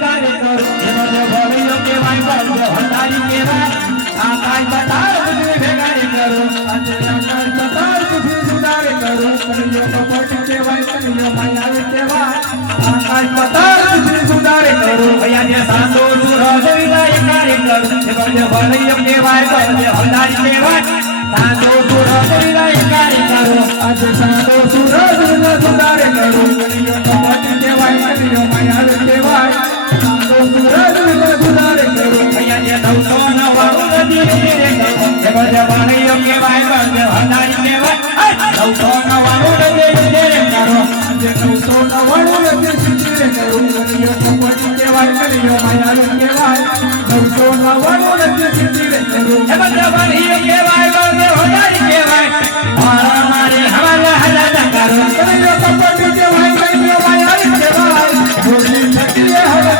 ભેગારે કરું એ બધે ભવિયો કેવાય ભવ્ય ભંડારી કેવાય આકાશ પતાળ પૃથ્વી ભેગારે કરું આજે આકાશ પતાળ પૃથ્વી સુધારે કરું કલિયો કપટ કેવાય કલિયો માયાવી કેવાય આકાશ પતાળ પૃથ્વી સુધારે કરું ભૈયા જે સાંદો સુરજ વિદાય કાર્ય કરું એ બધે ભવિયો કેવાય ભવ્ય ભંડારી કેવાય સાંદો સુરજ વિદાય કાર્ય કરું આજે સાંદો સુરજ વિદાય સુધારે કરું કલિયો કપટ કેવાય કલિયો માયાવી કેવાય સાંદો સુરજ વિદાય સુધારે કરું ભૈયા જે 999 ધીરે ધીરે કરું એ બધે ભવિયો કેવાય ભવ્ય ભંડારી કેવાય 999 ધીરે ધીરે કરું આજે 999 ધીરે ધીરે કરું કલિયો કપટ કેવાય કલિયો માયાવી કેવાય 999 ધીરે ધીરે કરું એ બધે ભવિયો કેવાય ભવ્ય ભંડારી કેવાય મારા મારે હવાલા હલા કરું કલિયો કપટ કેવાય કલિયો માયાવી કેવાય જોડી થકી હવે